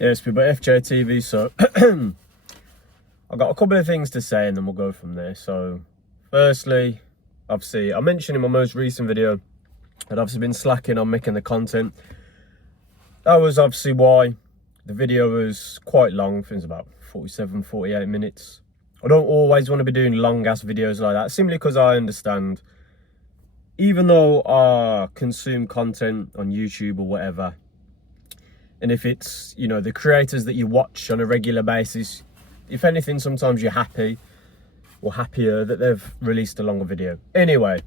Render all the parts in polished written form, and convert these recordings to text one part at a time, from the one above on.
Yes, people, FJTV. So I've got a couple of things to say and then we'll go from there. So firstly, obviously I mentioned in my most recent video that I've obviously been slacking on making the content. That was obviously why the video was quite long. I think it's about 47-48 minutes. I don't always want to be doing long ass videos like that, simply because I understand, even though I consume content on YouTube or whatever, and if it's, you know, the creators that you watch on a regular basis, if anything, sometimes you're happy or happier that they've released a longer video. Anyway,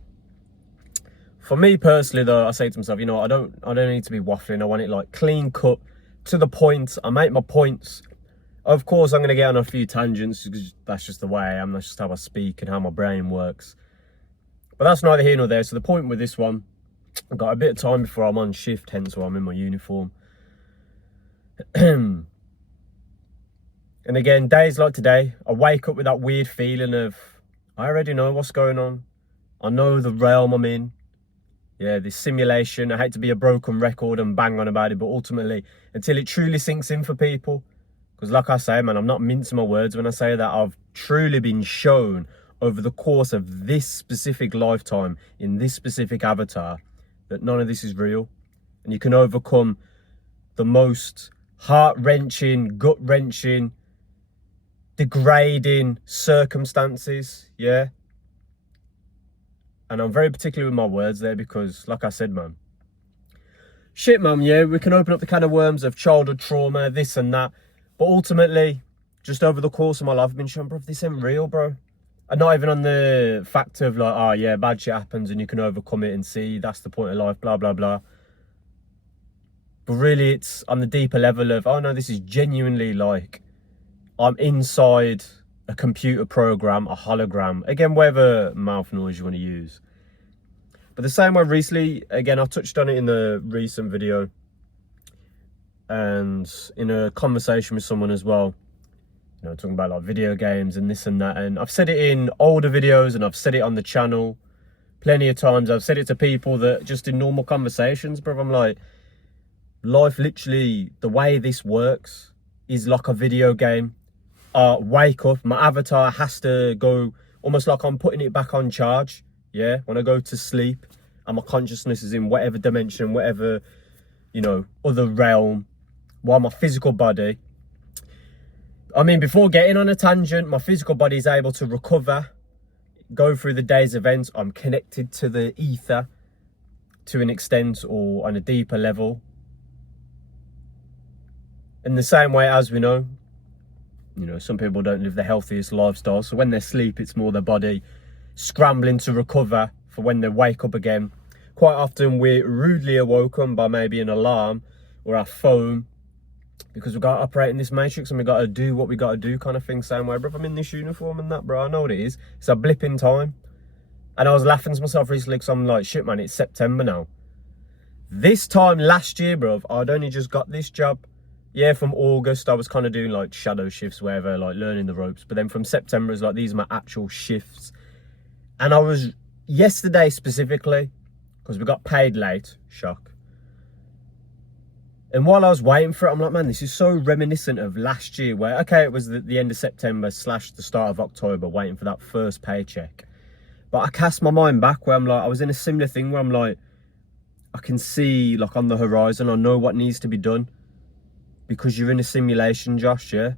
for me personally though, I say to myself, you know, I don't need to be waffling. I want it like clean cut, to the point. I make my points. Of course, I'm going to get on a few tangents because that's just the way I am. That's just how I speak and how my brain works. But that's neither here nor there. So the point with this one, I've got a bit of time before I'm on shift, hence why I'm in my uniform. And again, days like today, I wake up with that weird feeling of, I already know what's going on. I know the realm I'm in. Yeah, this simulation. I hate to be a broken record and bang on about it, but ultimately, until it truly sinks in for people, because like I say, man, I'm not mincing my words when I say that I've truly been shown over the course of this specific lifetime, in this specific avatar, that none of this is real. And you can overcome the most heart-wrenching, gut-wrenching, degrading circumstances, yeah? And I'm very particular with my words there because, like I said, man, shit, man, yeah, we can open up the can of worms of childhood trauma, this and that, but ultimately, just over the course of my life, I've been shown, bro, this ain't real, bro. And not even on the fact of like, oh yeah, bad shit happens and you can overcome it and see, that's the point of life, blah, blah, blah. But really, it's on the deeper level of, oh no, this is genuinely like, I'm inside a computer program, a hologram. Again, whatever mouth noise you want to use. But the same way recently, again, I touched on it in the recent video. And in a conversation with someone as well. You know, talking about like video games and this and that. And I've said it in older videos and I've said it on the channel plenty of times. I've said it to people that just in normal conversations, bro, I'm like, life literally, the way this works is like a video game. Wake up, my avatar has to go almost like I'm putting it back on charge. Yeah, when I go to sleep and my consciousness is in whatever dimension, whatever, you know, other realm, while my physical body, I mean, before getting on a tangent, my physical body is able to recover, go through the day's events. I'm connected to the ether to an extent or on a deeper level. In the same way, as we know, you know, some people don't live the healthiest lifestyle. So when they sleep, it's more their body scrambling to recover for when they wake up again. Quite often we're rudely awoken by maybe an alarm or our phone because we've got to operate in this matrix and we've got to do what we got to do kind of thing. Same way, bro, I'm in this uniform and that, bro, I know what it is. It's a blip in time. And I was laughing to myself recently because I'm like, shit, man, it's September now. This time last year, bro, I'd only just got this job. Yeah, from August, I was kind of doing like shadow shifts, wherever, like learning the ropes. But then from September, it's like, these are my actual shifts. And I was, yesterday specifically, because we got paid late, shock. And while I was waiting for it, I'm like, man, this is so reminiscent of last year where, okay, it was the end of September / the start of October, waiting for that first paycheck. But I cast my mind back where I'm like, I was in a similar thing where I'm like, I can see like on the horizon, I know what needs to be done. Because you're in a simulation, Josh, yeah?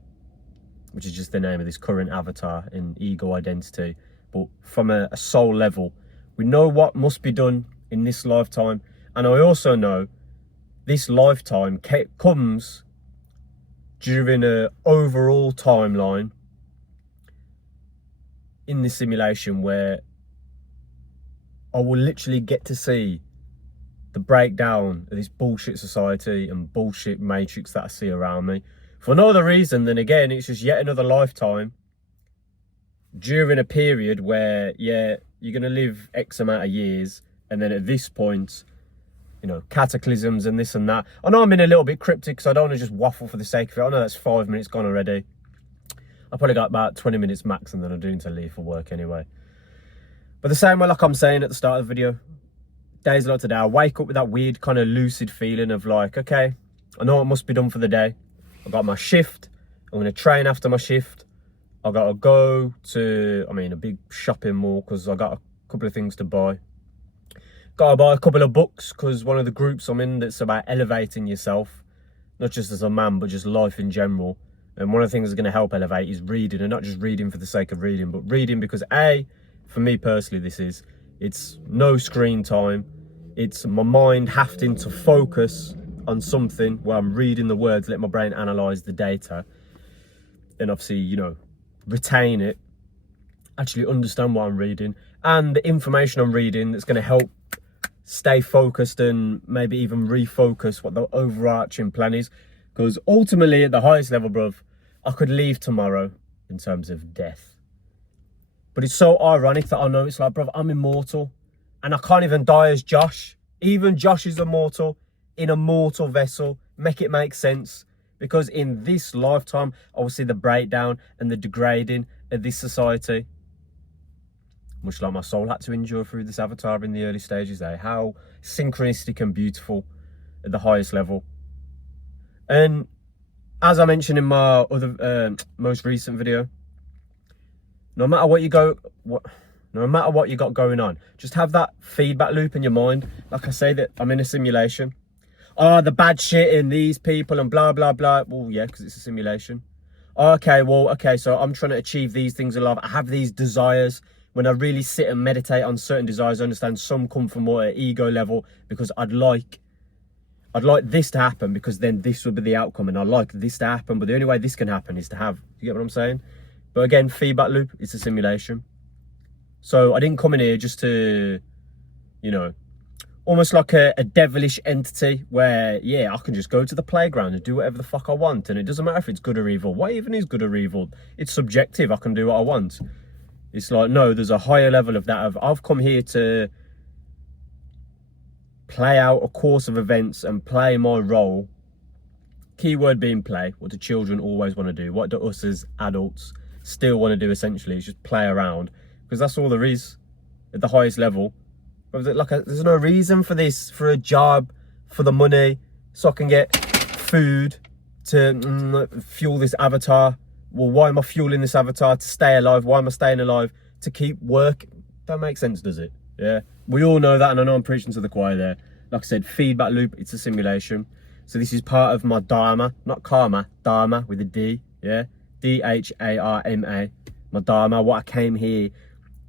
Which is just the name of this current avatar in ego identity. But from a soul level, we know what must be done in this lifetime. And I also know this lifetime comes during an overall timeline in this simulation where I will literally get to see the breakdown of this bullshit society and bullshit matrix that I see around me. For no other reason than, again, it's just yet another lifetime during a period where, yeah, you're going to live X amount of years. And then at this point, you know, cataclysms and this and that. I know I'm in a little bit cryptic because I don't want to just waffle for the sake of it. I know that's 5 minutes gone already. I probably got about 20 minutes max and then I'm doing to leave for work anyway. But the same way, like I'm saying at the start of the video, days like today, I wake up with that weird kind of lucid feeling of like, okay, I know what must be done for the day. I got my shift. I'm going to train after my shift. I got to go to, a big shopping mall because I got a couple of things to buy. Got to buy a couple of books because one of the groups I'm in that's about elevating yourself, not just as a man, but just life in general. And one of the things that's going to help elevate is reading, and not just reading for the sake of reading, but reading because for me personally, it's no screen time. It's my mind having to focus on something where I'm reading the words, let my brain analyze the data, and obviously, retain it, actually understand what I'm reading, and the information I'm reading that's going to help stay focused and maybe even refocus what the overarching plan is. Because ultimately, at the highest level, bruv, I could leave tomorrow in terms of death. But it's so ironic that I know it's like, bruv, I'm immortal. And I can't even die as Josh. Even Josh is immortal in a mortal vessel. Make it make sense. Because in this lifetime, I will see the breakdown and the degrading of this society. Much like my soul had to endure through this avatar in the early stages there. How synchronistic and beautiful at the highest level. And as I mentioned in my other most recent video, no matter what you got going on, just have that feedback loop in your mind. Like I say, that I'm in a simulation. Oh, the bad shit in these people and blah, blah, blah. Well, yeah, because it's a simulation. Okay, so I'm trying to achieve these things in life. I have these desires. When I really sit and meditate on certain desires, I understand some come from more at ego level because I'd like this to happen because then this would be the outcome, and I like this to happen, but the only way this can happen is to have. You get what I'm saying? But again, feedback loop, it's a simulation. So I didn't come in here just to, almost like a devilish entity where, yeah, I can just go to the playground and do whatever the fuck I want. And it doesn't matter if it's good or evil. What even is good or evil? It's subjective. I can do what I want. It's like, no, there's a higher level of that. I've come here to play out a course of events and play my role. Keyword being play. What do children always want to do? What do us as adults still want to do essentially? Is just play around. Because that's all there is at the highest level. But there's no reason for this, for a job, for the money, so I can get food to fuel this avatar. Well, why am I fueling this avatar? To stay alive. Why am I staying alive? To keep work. Don't make sense, does it? Yeah. We all know that, and I know I'm preaching to the choir there. Like I said, feedback loop, it's a simulation. So this is part of my dharma, not karma, dharma with a D, yeah? D-H-A-R-M-A. My dharma, what I came here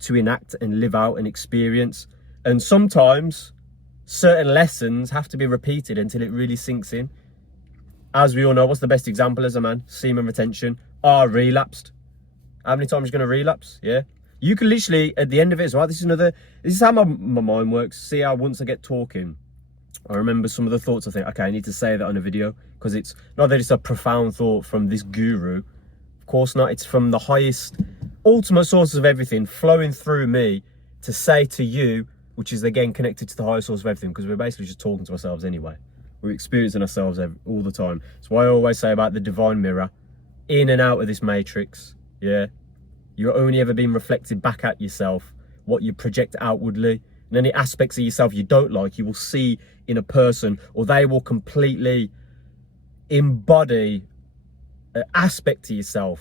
to enact and live out and experience. And sometimes certain lessons have to be repeated until it really sinks in. As we all know, what's the best example as a man? Semen retention. Relapsed. How many times are you going to relapse? Yeah. You can literally, at the end of it as well, this is how my mind works. See how once I get talking, I remember some of the thoughts. I think, okay, I need to say that on a video. Because it's not that it's a profound thought from this guru. Of course not. It's from the highest, ultimate source of everything flowing through me to say to you, which is again connected to the highest source of everything, because we're basically just talking to ourselves anyway. We're experiencing ourselves all the time. That's why I always say about the divine mirror, in and out of this matrix, yeah? You're only ever being reflected back at yourself, what you project outwardly. And any aspects of yourself you don't like, you will see in a person, or they will completely embody an aspect to yourself.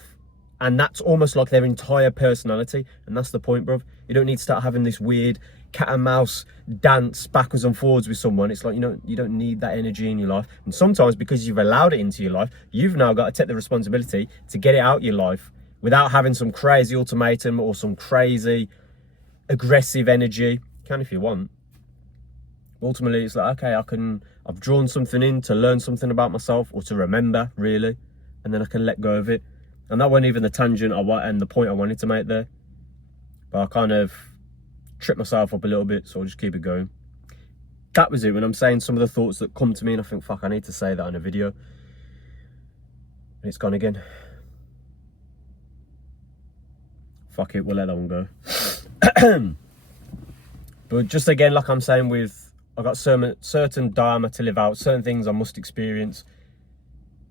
And that's almost like their entire personality. And that's the point, bruv. You don't need to start having this weird cat and mouse dance backwards and forwards with someone. It's like, you don't need that energy in your life. And sometimes because you've allowed it into your life, you've now got to take the responsibility to get it out your life without having some crazy ultimatum or some crazy aggressive energy. You can if you want. Ultimately, it's like, okay, I've drawn something in to learn something about myself, or to remember, really, and then I can let go of it. And that wasn't even the tangent and the point I wanted to make there. But I kind of tripped myself up a little bit, so I'll just keep it going. That was it. When I'm saying some of the thoughts that come to me and I think, fuck, I need to say that in a video. And it's gone again. Fuck it, we'll let that one go. But just again, like I'm saying, I got certain dharma to live out, certain things I must experience.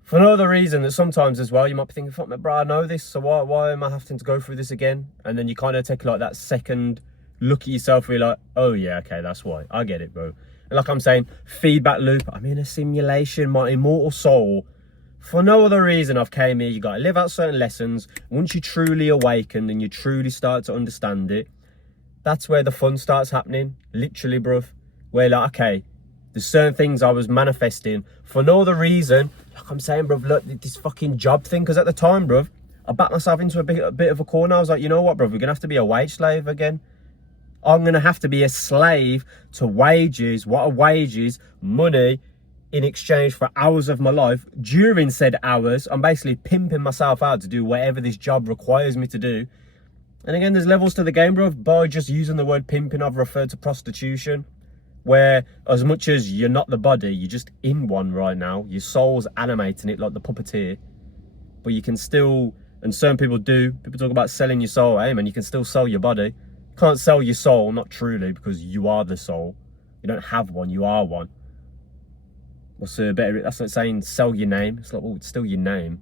For no other reason that sometimes as well, you might be thinking, fuck, bro, I know this, so why am I having to go through this again? And then you kind of take like that second look at yourself where you're like, oh yeah, okay, that's why. I get it, bro. And like I'm saying, feedback loop. I'm in a simulation. My immortal soul For no other reason I've came here. You got to live out certain lessons. Once you truly awaken and you truly start to understand it, that's where the fun starts happening. Literally, bruv. Where like, okay, there's certain things I was manifesting for no other reason. Like I'm saying, bruv, look, this fucking job thing. Because at the time, bruv, I backed myself into a bit of a corner. I was like, you know what, bruv, we're going to have to be a wage slave again. I'm going to have to be a slave to wages. What are wages? Money in exchange for hours of my life. During said hours, I'm basically pimping myself out to do whatever this job requires me to do. And again, there's levels to the game, bro. By just using the word pimping, I've referred to prostitution. Where as much as you're not the body, you're just in one right now. Your soul's animating it like the puppeteer. But you can still, and certain people do, people talk about selling your soul. Hey man, you can still sell your body. You can't sell your soul, not truly, because you are the soul. You don't have one, you are one. What's better? That's like saying sell your name. It's like, well, it's still your name.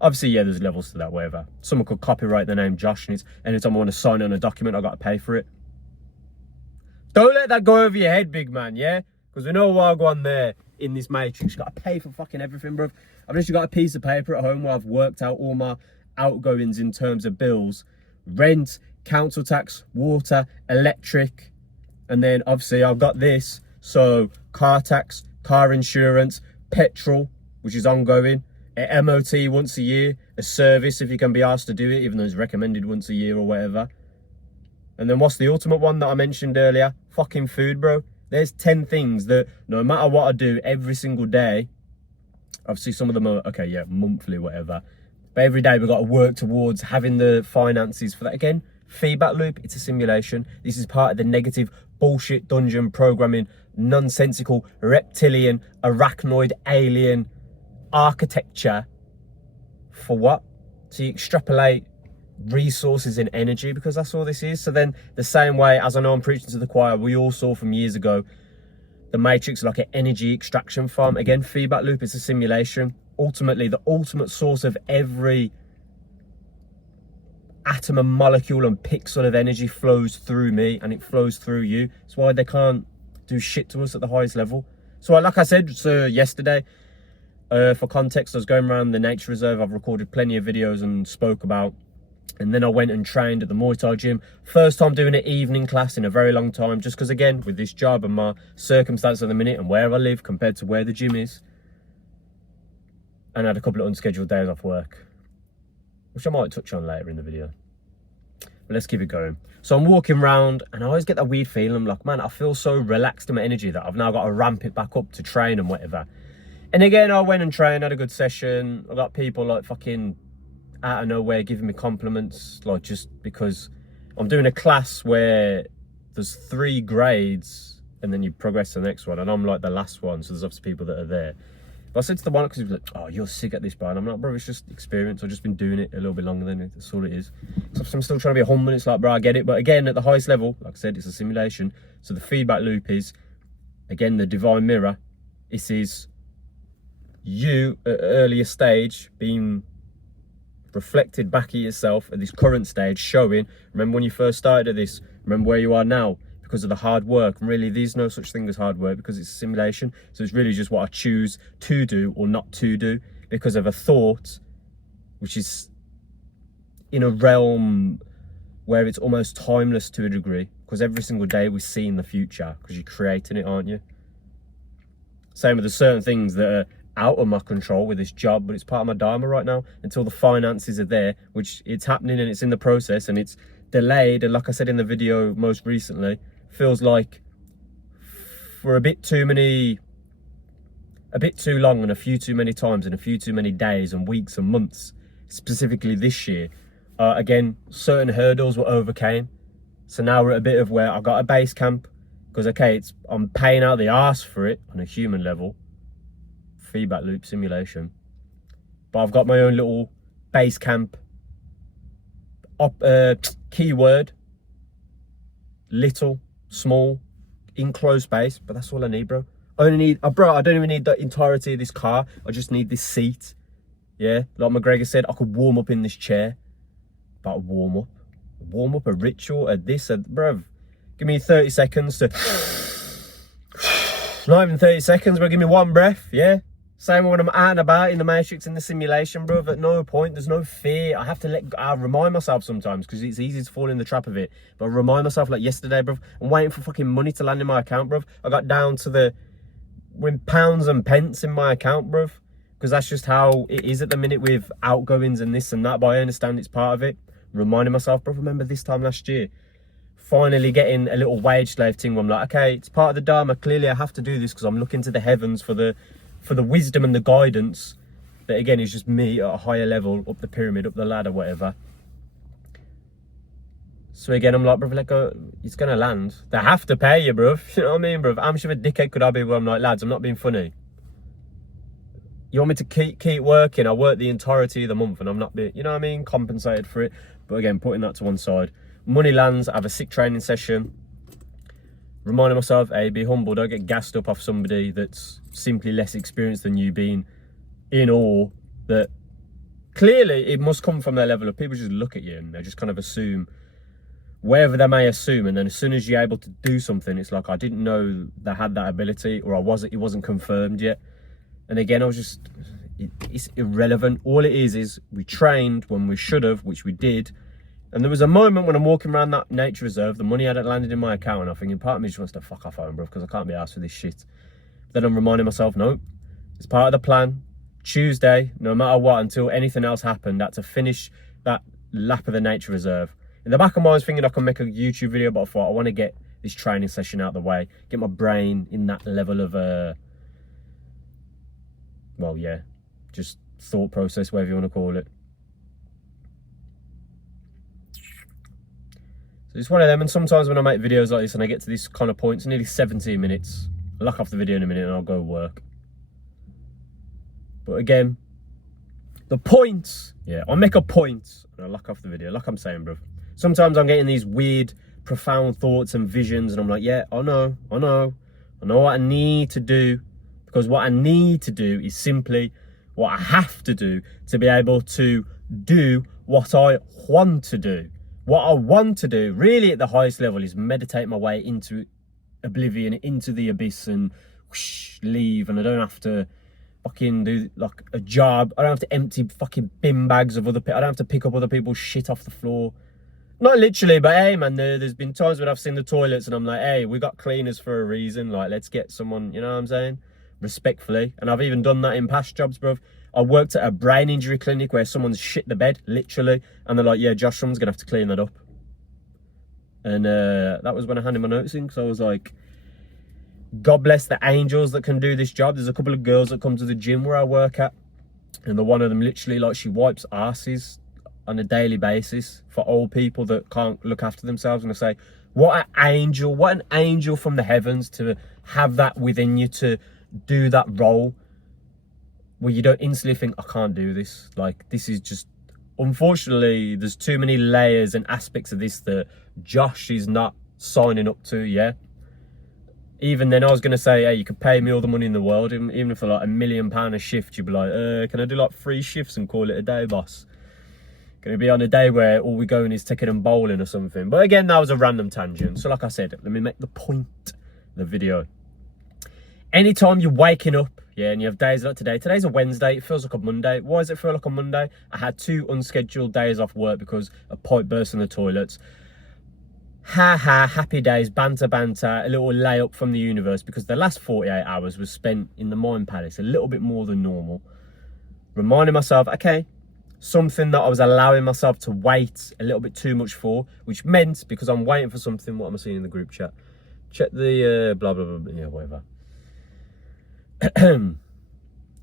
Obviously, yeah, there's levels to that, whatever. Someone could copyright the name Josh, and it's anytime I want to sign on a document, I got to pay for it. Don't let that go over your head, big man, yeah? Because we know what I go on there in this matrix. You got to pay for fucking everything, bro. I've just got a piece of paper at home where I've worked out all my outgoings in terms of bills. Rent, council tax, water, electric. And then, obviously, I've got this. So, car tax, car insurance, petrol, which is ongoing, a MOT once a year, a service if you can be asked to do it, even though it's recommended once a year or whatever. And then what's the ultimate one that I mentioned earlier? Fucking food, bro. There's 10 things that no matter what I do every single day, obviously some of them are, okay, yeah, monthly, whatever. But every day we've got to work towards having the finances for that. Again, feedback loop, it's a simulation. This is part of the negative bullshit dungeon programming, nonsensical, reptilian, arachnoid, alien architecture. For what? So you extrapolate resources and energy, because that's all this is. So then the same way, as I know I'm preaching to the choir, we all saw from years ago the Matrix like an energy extraction farm. Again, feedback loop is a simulation. Ultimately, the ultimate source of every atom and molecule and pixel of energy flows through me, and it flows through you. That's why they can't do shit to us at the highest level. So like I said yesterday, for context, I was going around the nature reserve. I've recorded plenty of videos and spoke about. And then I went and trained at the Muay Thai gym. First time doing an evening class in a very long time. Just because, again, with this job and my circumstances at the minute and where I live compared to where the gym is. And I had a couple of unscheduled days off work, which I might touch on later in the video. But let's keep it going. So I'm walking around and I always get that weird feeling. I'm like, man, I feel so relaxed in my energy that I've now got to ramp it back up to train and whatever. And again, I went and trained, had a good session. I got people like fucking out of nowhere giving me compliments, like just because I'm doing a class where there's 3 grades and then you progress to the next one, and I'm like the last one, so there's obviously people that are there. But I said to the one, because he was like, oh, you're sick at this, bro. And I'm like, bro, it's just experience. I've just been doing it a little bit longer than it. That's all it is. So I'm still trying to be humble. It's like, bro, I get it. But again, at the highest level, like I said, it's a simulation. So the feedback loop is, again, the divine mirror. This is you at an earlier stage being reflected back at yourself at this current stage, showing, remember when you first started at this, remember where you are now, because of the hard work. And really, there's no such thing as hard work, because it's a simulation. So it's really just what I choose to do or not to do, because of a thought which is in a realm where it's almost timeless to a degree, because every single day we see in the future, because you're creating it, aren't you? Same with the certain things that are out of my control with this job, but it's part of my dharma right now until the finances are there, which it's happening and it's in the process and it's delayed. And like I said in the video most recently, feels like for a bit too long and a few too many times and a few too many days and weeks and months, specifically this year, again, certain hurdles were overcame. So now we're at a bit of where I've got a base camp, because okay, I'm paying out the arse for it on a human level, feedback loop simulation, but I've got my own little base camp. Keyword: little, small, enclosed space, but that's all I need, bro. I only need, bro, I don't even need the entirety of this car. I just need this seat. Yeah, like McGregor said, I could warm up in this chair. But warm up a ritual, bro. Give me 30 seconds to, not even 30 seconds, bro. Give me one breath, yeah. Same when I'm out and about in the Matrix, in the simulation, bro. At no point, there's no fear. I remind myself sometimes, because it's easy to fall in the trap of it. But I remind myself, like yesterday, bro, I'm waiting for fucking money to land in my account, bro. I got down to the pounds and pence in my account, bro. Because that's just how it is at the minute with outgoings and this and that. But I understand it's part of it. Reminding myself, bro, remember this time last year? Finally getting a little wage slave thing where I'm like, okay, it's part of the Dharma. Clearly I have to do this because I'm looking to the heavens for the wisdom and the guidance. That again is just me at a higher level, up the pyramid, up the ladder, whatever. So again, I'm like, bro, let go. It's gonna land. They have to pay you, bro. You know what I mean, bro? How much of a dickhead could I be where I'm like, lads, I'm not being funny. You want me to keep working? I work the entirety of the month and I'm not being, you know what I mean, compensated for it. But again, putting that to one side. Money lands, I have a sick training session. Reminding myself, hey, be humble, don't get gassed up off somebody that's simply less experienced than you, being in awe that clearly it must come from their level of people just look at you and they just kind of assume wherever they may assume, and then as soon as you're able to do something, it's like, I didn't know they had that ability, or it wasn't confirmed yet. And again, it's irrelevant. All it is we trained when we should have, which we did. And there was a moment when I'm walking around that nature reserve, the money hadn't landed in my account, and I'm thinking, part of me just wants to fuck off home, bro, because I can't be asked for this shit. Then I'm reminding myself, no, it's part of the plan. Tuesday, no matter what, until anything else happened, had to finish that lap of the nature reserve. In the back of my mind, I was thinking I can make a YouTube video, but I thought I want to get this training session out of the way, get my brain in that level of, well, yeah, just thought process, whatever you want to call it. So it's one of them, and sometimes when I make videos like this and I get to this kind of point, it's nearly 17 minutes. I'll lock off the video in a minute and I'll go work. But again, the points, yeah, I'll make a point and I'll lock off the video, like I'm saying, bro. Sometimes I'm getting these weird, profound thoughts and visions, and I'm like, yeah, I know what I need to do, because what I need to do is simply what I have to do to be able to do what I want to do. What I want to do, really at the highest level, is meditate my way into oblivion, into the abyss, and whoosh, leave. And I don't have to fucking do like a job. I don't have to empty fucking bin bags of other people. I don't have to pick up other people's shit off the floor. Not literally, but hey, man, there's been times when I've seen the toilets and I'm like, hey, we got cleaners for a reason. Like, let's get someone, you know what I'm saying? Respectfully. And I've even done that in past jobs, bro. I worked at a brain injury clinic where someone's shit the bed, literally. And they're like, yeah, Josh, someone's going to have to clean that up. And that was when I handed my notice in. So I was like, God bless the angels that can do this job. There's a couple of girls that come to the gym where I work at. And the one of them literally, like, she wipes asses on a daily basis for old people that can't look after themselves. And I say, what an angel from the heavens to have that within you, to do that role where you don't instantly think, I can't do this. Like, this is just, unfortunately, there's too many layers and aspects of this that Josh is not signing up to, yeah? Even then, I was going to say, hey, you could pay me all the money in the world, even for like £1 million a shift, you'd be like, can I do like 3 shifts and call it a day, boss? Going to be on a day where all we're going is taking them bowling or something. But again, that was a random tangent. So like I said, let me make the point of the video. Anytime you're waking up, yeah, and you have days like today. Today's a Wednesday, it feels like a Monday. Why does it feel like a Monday? I had 2 unscheduled days off work because a pipe burst in the toilets. Happy days, banter, a little layup from the universe, because the last 48 hours was spent in the Mind Palace, a little bit more than normal. Reminding myself, okay, something that I was allowing myself to wait a little bit too much for, which meant, because I'm waiting for something, what am I seeing in the group chat? Check the blah, blah, blah, yeah, whatever.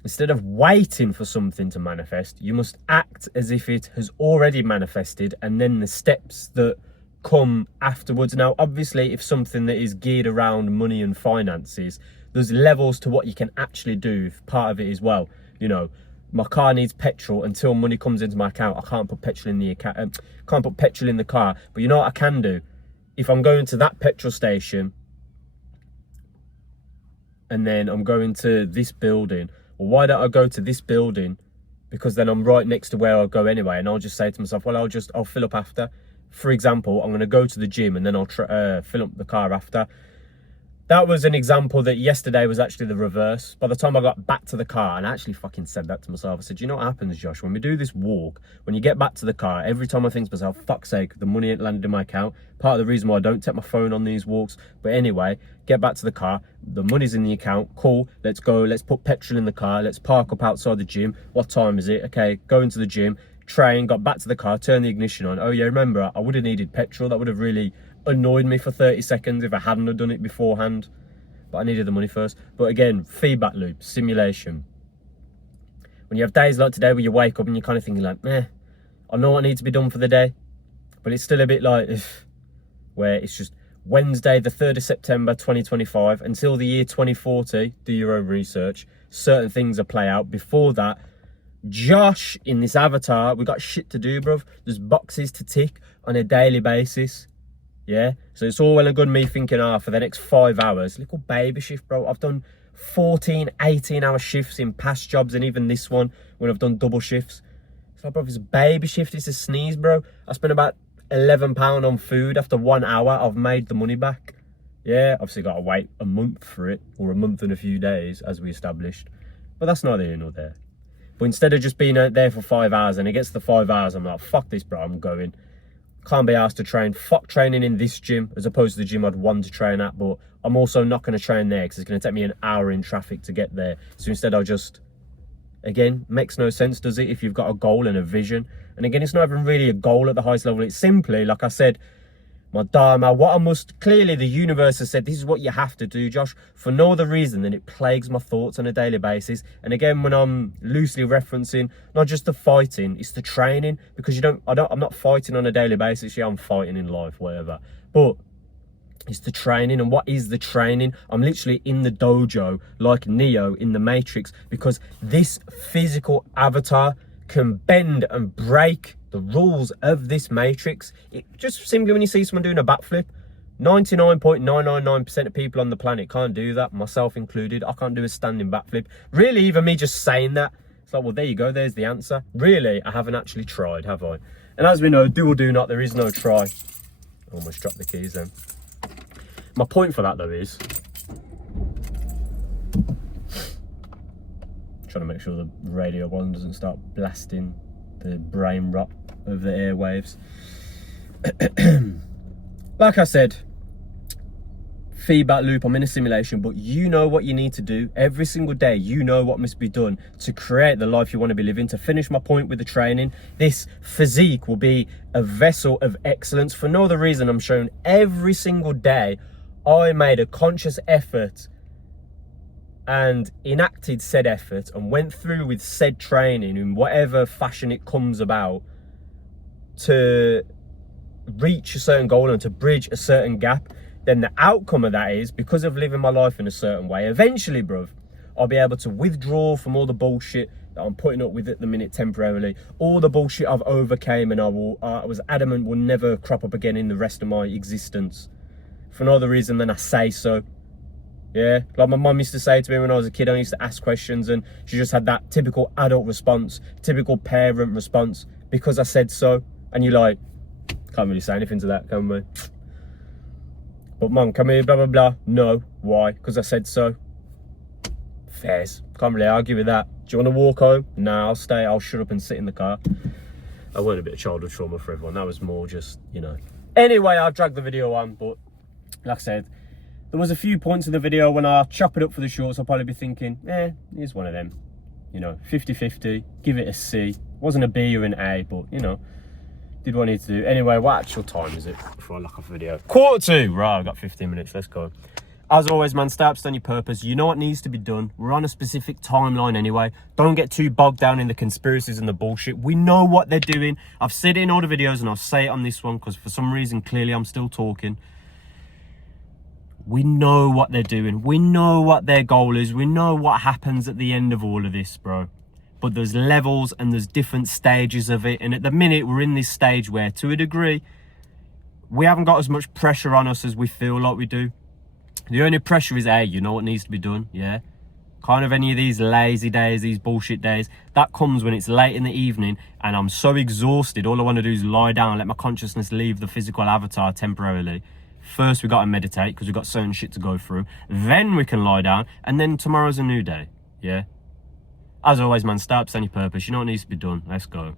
Instead of waiting for something to manifest, you must act as if it has already manifested, and then the steps that come afterwards. Now, obviously, if something that is geared around money and finances, there's levels to what you can actually do. Part of it as well, you know, my car needs petrol. Until money comes into my account, I can't put petrol in the account. Can't put petrol in the car. But you know what I can do? If I'm going to that petrol station, and then I'm going to this building, well, why don't I go to this building? Because then I'm right next to where I'll go anyway, and I'll just say to myself, well, I'll fill up after. For example, I'm going to go to the gym and then I'll fill up the car after. that was an example that yesterday was actually the reverse. By the time I got back to the car, and I actually fucking said that to myself, I said, you know what happens, Josh, when we do this walk, when you get back to the car, every time I think to myself, fuck's sake, the money ain't landed in my account. Part of the reason why I don't take my phone on these walks. But anyway, get back to the car, the money's in the account, cool, let's go, let's put petrol in the car, let's park up outside the gym. What time is it? Okay, go into the gym, train, got back to the car, turn the ignition on. Oh yeah, remember, I would have needed petrol. That would have really annoyed me for 30 seconds if I hadn't have done it beforehand. But I needed the money first. But again, feedback loop, simulation. When you have days like today where you wake up and you're kind of thinking like, I know what needs to be done for the day. But it's still a bit like, where it's just Wednesday, the 3rd of September, 2025, until the year 2040, do your own research. Certain things will play out. Before that, Josh, in this avatar, we got shit to do, bruv. There's boxes to tick on a daily basis. Yeah, so it's all well and good me thinking, for the next 5 hours, little baby shift, bro. I've done 14, 18-hour shifts in past jobs, and even this one when I've done double shifts. It's like, bro, if it's a baby shift, it's a sneeze, bro. I spent about £11 on food. After 1 hour, I've made the money back. Yeah, obviously got to wait a month for it, or a month and a few days, as we established. But that's neither here nor there. But instead of just being out there for 5 hours, and it gets to the 5 hours, I'm like, fuck this, bro, I'm going. Can't be asked to train. Fuck training in this gym as opposed to the gym I'd want to train at. But I'm also not going to train there because it's going to take me an hour in traffic to get there. So instead I'll just, again, makes no sense, does it? If you've got a goal and a vision. And again, it's not even really a goal at the highest level. It's simply, like I said, my dharma, what I must, clearly the universe has said, this is what you have to do, Josh, for no other reason than it plagues my thoughts on a daily basis. And again, when I'm loosely referencing, not just the fighting, it's the training, because I'm not fighting on a daily basis. Yeah, I'm fighting in life, whatever. But it's the training. And what is the training? I'm literally in the dojo like Neo in the Matrix, because this physical avatar can bend and break the rules of this matrix. It just simply, when you see someone doing a backflip, 99.999% of people on the planet can't do that, myself included. I can't do a standing backflip. Really, even me just saying that, it's like, well, there you go, there's the answer. Really, I haven't actually tried, have I? And as we know, do or do not, there is no try. Almost dropped the keys then. My point for that though is, trying to make sure the radio one doesn't start blasting the brain rot of the airwaves. Like I said, feedback loop, I'm in a simulation, but you know what you need to do every single day. You know what must be done to create the life you want to be living. To finish my point with the training, this physique will be a vessel of excellence for no other reason. I'm showing every single day I made a conscious effort and enacted said effort and went through with said training in whatever fashion it comes about to reach a certain goal and to bridge a certain gap. Then the outcome of that is, because of living my life in a certain way, eventually, bruv, I'll be able to withdraw from all the bullshit that I'm putting up with at the minute temporarily. All the bullshit I've overcame and I was adamant will never crop up again in the rest of my existence. For no other reason than I say so. Yeah, like my mum used to say to me when I was a kid, I used to ask questions and she just had that typical adult response, typical parent response, because I said so. And you're like, can't really say anything to that, can we? But mum, come here, blah, blah, blah. No, why? Because I said so. Fairs. Can't really argue with that. Do you want to walk home? No, I'll stay. I'll shut up and sit in the car. I weren't a bit of childhood trauma for everyone. That was more just, you know. Anyway, I'll drag the video on, but like I said, there was a few points in the video when I chop it up for the shorts, I'll probably be thinking, here's one of them. You know, 50-50, give it a C. Wasn't a B or an A, but, you know, did what I need to do. Anyway, what actual time is it before I lock off the video? 1:45. Right, I've got 15 minutes, let's go. As always, man, stay up, stay on your purpose. You know what needs to be done. We're on a specific timeline anyway. Don't get too bogged down in the conspiracies and the bullshit. We know what they're doing. I've said it in all the videos and I'll say it on this one because for some reason, clearly I'm still talking. We know what they're doing. We know what their goal is. We know what happens at the end of all of this, bro. But there's levels and there's different stages of it. And at the minute, we're in this stage where, to a degree, we haven't got as much pressure on us as we feel like we do. The only pressure is, hey, you know what needs to be done, yeah? Kind of any of these lazy days, these bullshit days, that comes when it's late in the evening and I'm so exhausted. All I want to do is lie down, let my consciousness leave the physical avatar temporarily. First, we got to meditate because we've got certain shit to go through. Then we can lie down, and then tomorrow's a new day. Yeah? As always, man, start up any purpose. You know what needs to be done. Let's go.